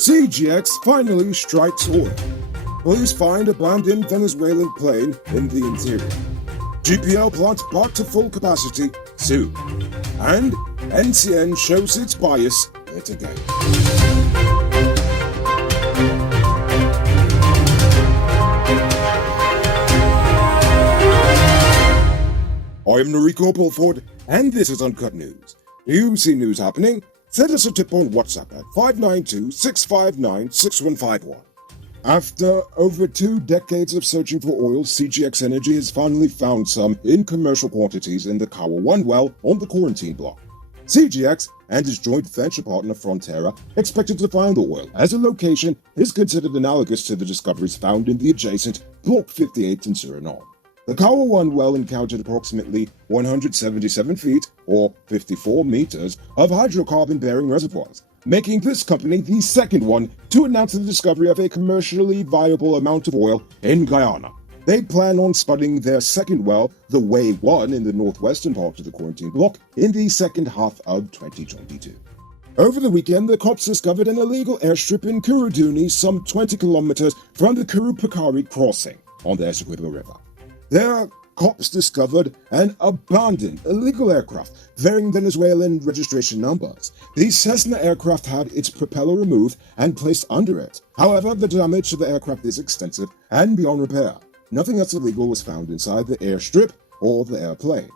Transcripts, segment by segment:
CGX finally strikes oil. Police find abandoned Venezuelan plane in the interior. GPL plant back to full capacity soon. And NCN shows its bias yet again. I am Noriko Pulford, and this is Uncut News. Do you see news happening? Send us a tip on WhatsApp at 592-659-6151. After over 2 decades of searching for oil, CGX Energy has finally found some in commercial quantities in the Kawa 1 well on the quarantine block. CGX and its joint venture partner Frontera expected to find the oil, as the location is considered analogous to the discoveries found in the adjacent Block 58 in Suriname. The Kawa 1 well encountered approximately 177 feet, or 54 meters, of hydrocarbon-bearing reservoirs, making this company the second one to announce the discovery of a commercially viable amount of oil in Guyana. They plan on spudding their second well, the Way 1 in the northwestern part of the quarantine block, in the second half of 2022. Over the weekend, the cops discovered an illegal airstrip in Kuruduni, some 20 kilometers from the Kurupakari crossing on the Essequibo River. There, cops discovered an abandoned illegal aircraft bearing Venezuelan registration numbers. The Cessna aircraft had its propeller removed and placed under it. However, the damage to the aircraft is extensive and beyond repair. Nothing else illegal was found inside the airstrip or the airplane,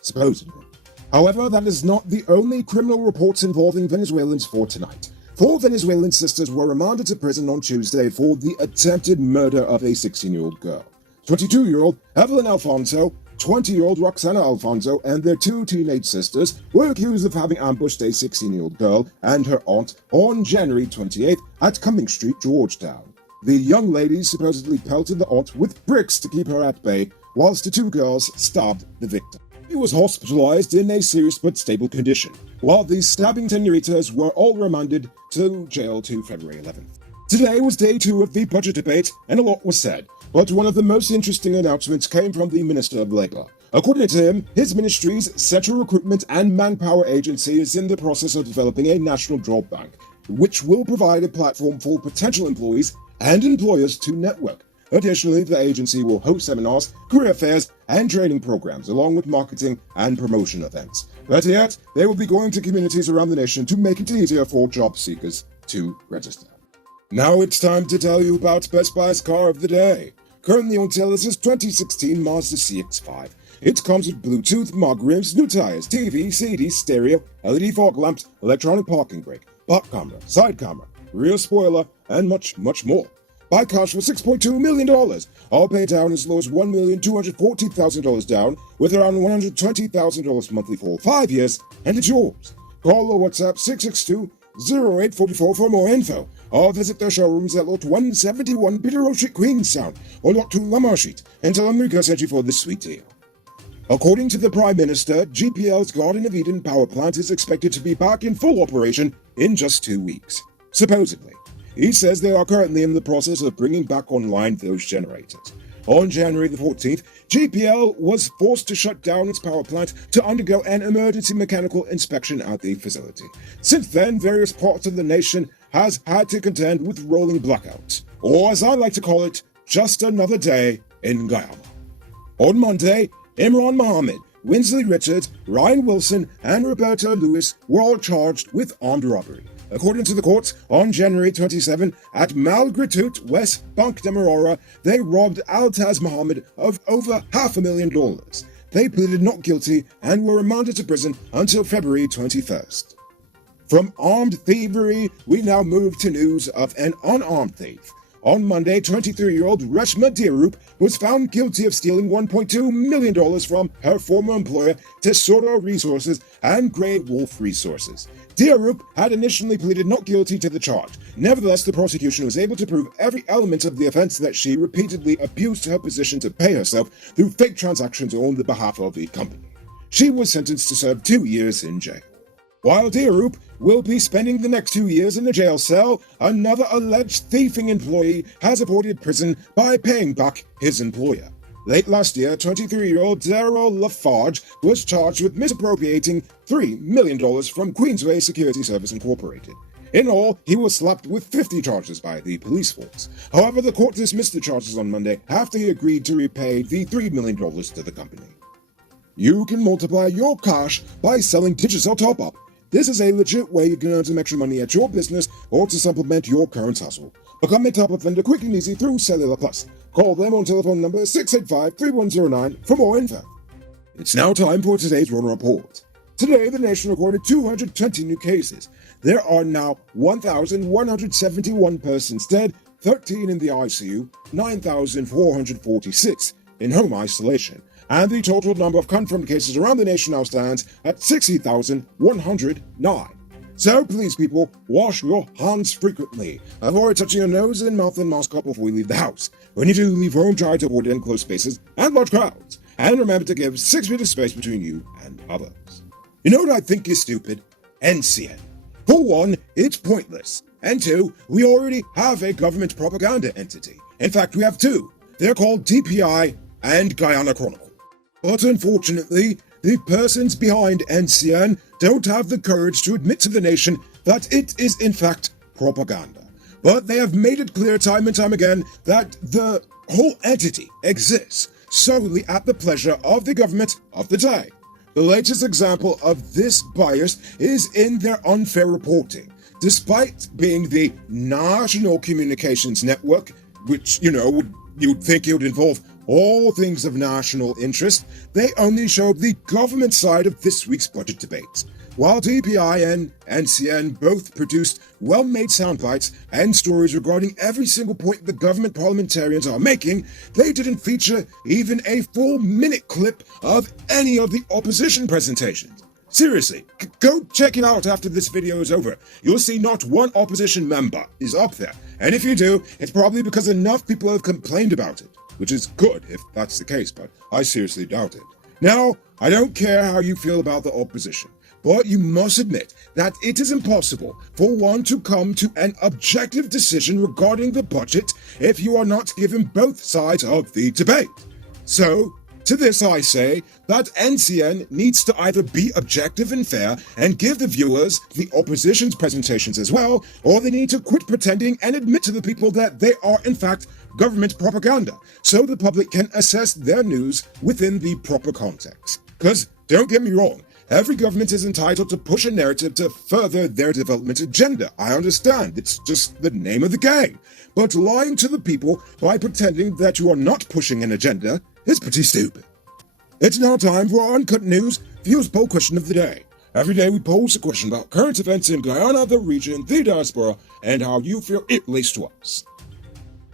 supposedly. However, that is not the only criminal reports involving Venezuelans for tonight. 4 Venezuelan sisters were remanded to prison on Tuesday for the attempted murder of a 16-year-old girl. 22-year-old Evelyn Alfonso, 20-year-old Roxana Alfonso, and their 2 teenage sisters were accused of having ambushed a 16-year-old girl and her aunt on January 28th at Cumming Street, Georgetown. The young ladies supposedly pelted the aunt with bricks to keep her at bay, whilst the 2 girls stabbed the victim. He was hospitalized in a serious but stable condition, while the stabbing teneritas were all remanded to jail to February 11th. Today was day 2 of the budget debate, and a lot was said. But one of the most interesting announcements came from the Minister of Labour. According to him, his ministry's Central Recruitment and Manpower Agency is in the process of developing a national job bank, which will provide a platform for potential employees and employers to network. Additionally, the agency will host seminars, career fairs, and training programs, along with marketing and promotion events. Better yet, they will be going to communities around the nation to make it easier for job seekers to register. Now it's time to tell you about Best Buy's car of the day. Currently on sale is this 2016 Mazda CX-5. It comes with Bluetooth, mug rims, new tires, TV, CD, stereo, LED fog lamps, electronic parking brake, park camera, side camera, rear spoiler, and much, much more. Buy cash for $6.2 million. All pay down as low as $1,240,000 down, with around $120,000 monthly for 5 years, and it's yours. Call or WhatsApp 662-0844 for more info, or visit their showrooms at Lot 171 Peterborough Street, Queenstown, or Lot 2 Lamar Street, and tell them Rico sent you for this sweet deal. According to the Prime Minister, GPL's Garden of Eden power plant is expected to be back in full operation in just 2 weeks. Supposedly. He says they are currently in the process of bringing back online those generators. On January the 14th, GPL was forced to shut down its power plant to undergo an emergency mechanical inspection at the facility. Since then, various parts of the nation has had to contend with rolling blackouts, or as I like to call it, just another day in Guyana. On Monday, Imran Mohammed, Winsley Richards, Ryan Wilson, and Roberto Lewis were all charged with armed robbery. According to the courts, on January 27 at Malgratut, West Bank Demerara, they robbed Altaz Mohammed of over $500,000. They pleaded not guilty and were remanded to prison until February 21st. From armed thievery, we now move to news of an unarmed thief. On Monday, 23-year-old Reshma Diarup was found guilty of stealing $1.2 million from her former employer, Tesoro Resources and Grey Wolf Resources. Diarup had initially pleaded not guilty to the charge. Nevertheless, the prosecution was able to prove every element of the offense, that she repeatedly abused her position to pay herself through fake transactions on the behalf of the company. She was sentenced to serve 2 years in jail. While Diarup will be spending the next 2 years in a jail cell, another alleged thieving employee has avoided prison by paying back his employer. Late last year, 23-year-old Daryl Lafarge was charged with misappropriating $3 million from Queensway Security Service Incorporated. In all, he was slapped with 50 charges by the police force. However, the court dismissed the charges on Monday after he agreed to repay the $3 million to the company. You can multiply your cash by selling Digicel Top-Up. This is a legit way you can earn some extra money at your business or to supplement your current hustle. Become a top-up vendor quick and easy through Cellular Plus. Call them on telephone number 685-3109 for more info. It's now time for today's Rona Report. Today, the nation recorded 220 new cases. There are now 1,171 persons dead, 13 in the ICU, 9,446 in home isolation, and the total number of confirmed cases around the nation now stands at 60,109. So please, people, wash your hands frequently. Avoid touching your nose and mouth and mask up before we leave the house. When you do leave home, try to avoid enclosed spaces and large crowds. And remember to give 6 feet of space between you and others. You know what I think is stupid? NCN. For one, it's pointless. And two, we already have a government propaganda entity. In fact, we have two. They're called DPI and Guyana Chronicle. But unfortunately, the persons behind NCN don't have the courage to admit to the nation that it is in fact propaganda. But they have made it clear time and time again that the whole entity exists solely at the pleasure of the government of the day. The latest example of this bias is in their unfair reporting. Despite being the National Communications Network, which, you'd think it would involve all things of national interest, they only showed the government side of this week's budget debate. While DPI and NCN both produced well-made soundbites and stories regarding every single point the government parliamentarians are making, they didn't feature even a full-minute clip of any of the opposition presentations. Seriously, go check it out after this video is over. You'll see not one opposition member is up there. And if you do, it's probably because enough people have complained about it, which is good if that's the case, but I seriously doubt it. Now, I don't care how you feel about the opposition, but you must admit that it is impossible for one to come to an objective decision regarding the budget if you are not given both sides of the debate. So, to this I say that NCN needs to either be objective and fair and give the viewers the opposition's presentations as well, or they need to quit pretending and admit to the people that they are in fact government propaganda, so the public can assess their news within the proper context. Because, don't get me wrong, every government is entitled to push a narrative to further their development agenda. I understand, it's just the name of the game. But lying to the people by pretending that you are not pushing an agenda is pretty stupid. It's now time for our Uncut News Viewers Poll Question of the Day. Every day we pose a question about current events in Guyana, the region, the diaspora, and how you feel it relates to us.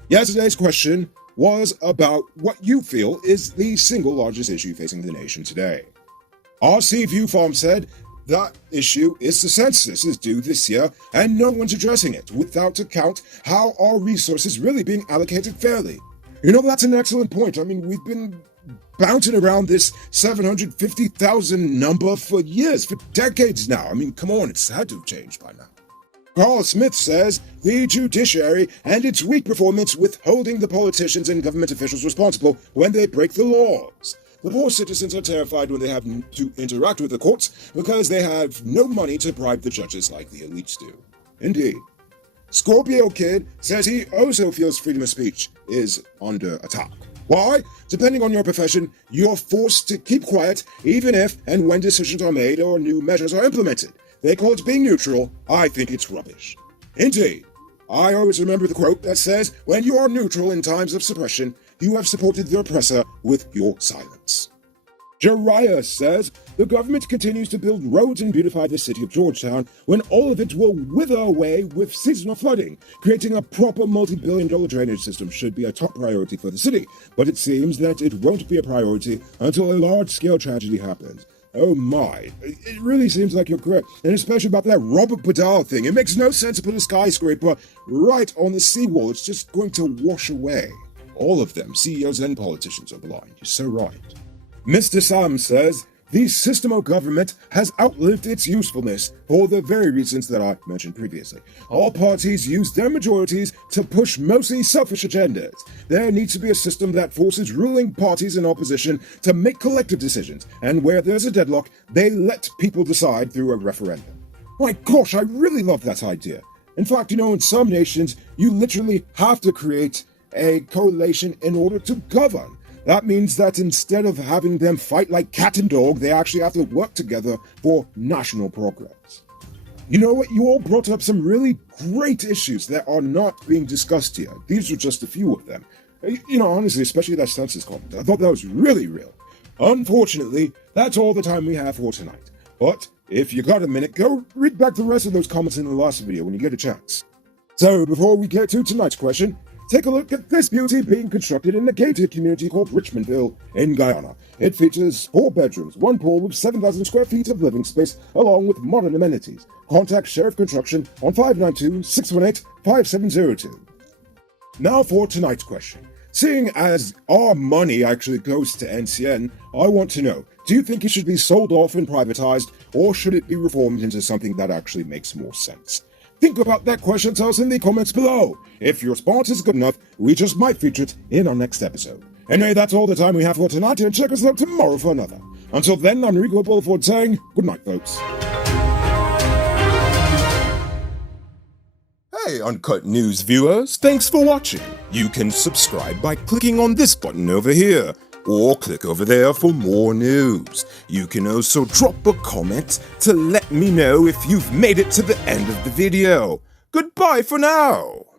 Yesterday's question was about what you feel is the single largest issue facing the nation today. RC View Farm said that issue is the census is due this year and no one's addressing it without account how our resources really being allocated fairly. That's an excellent point. I mean, we've been bouncing around this 750,000 number for years, for decades now. I mean, come on, it's had to have changed by now. Carl Smith says the judiciary and its weak performance with holding the politicians and government officials responsible when they break the laws. The poor citizens are terrified when they have to interact with the courts because they have no money to bribe the judges like the elites do. Indeed. Scorpio Kid says he also feels freedom of speech is under attack. Why? Depending on your profession, you're forced to keep quiet even if and when decisions are made or new measures are implemented. They call it being neutral. I think it's rubbish. Indeed. I always remember the quote that says, when you are neutral in times of suppression, you have supported the oppressor with your silence. Jariah says, the government continues to build roads and beautify the city of Georgetown when all of it will wither away with seasonal flooding. Creating a proper multi-billion-dollar drainage system should be a top priority for the city, but it seems that it won't be a priority until a large-scale tragedy happens. Oh my, it really seems like you're correct, and especially about that Robert Badal thing. It makes no sense to put a skyscraper right on the seawall. It's just going to wash away. All of them, CEOs and politicians, are blind. You're so right. Mr. Sam says, the system of government has outlived its usefulness for the very reasons that I mentioned previously. All parties use their majorities to push mostly selfish agendas. There needs to be a system that forces ruling parties and opposition to make collective decisions, and where there's a deadlock, they let people decide through a referendum. My gosh, I really love that idea. In fact, in some nations, you literally have to create a coalition in order to govern. That means that instead of having them fight like cat and dog, they actually have to work together for national progress. You know what? You all brought up some really great issues that are not being discussed here. These are just a few of them. Honestly, especially that census comment. I thought that was really real. Unfortunately, that's all the time we have for tonight. But if you got a minute, go read back the rest of those comments in the last video when you get a chance. So before we get to tonight's question, take a look at this beauty being constructed in a gated community called Richmondville in Guyana. It features 4 bedrooms, 1 pool with 7,000 square feet of living space, along with modern amenities. Contact Sheriff Construction on 592-618-5702. Now for tonight's question. Seeing as our money actually goes to NCN, I want to know, do you think it should be sold off and privatized, or should it be reformed into something that actually makes more sense? Think about that question, tell us in the comments below. If your response is good enough, we just might feature it in our next episode. Anyway, that's all the time we have for tonight, and check us out tomorrow for another. Until then, I'm Rico Bullford saying good night, folks. Hey, Uncut News viewers, thanks for watching. You can subscribe by clicking on this button over here, or click over there for more news. You can also drop a comment to let me know if you've made it to the end of the video. Goodbye for now.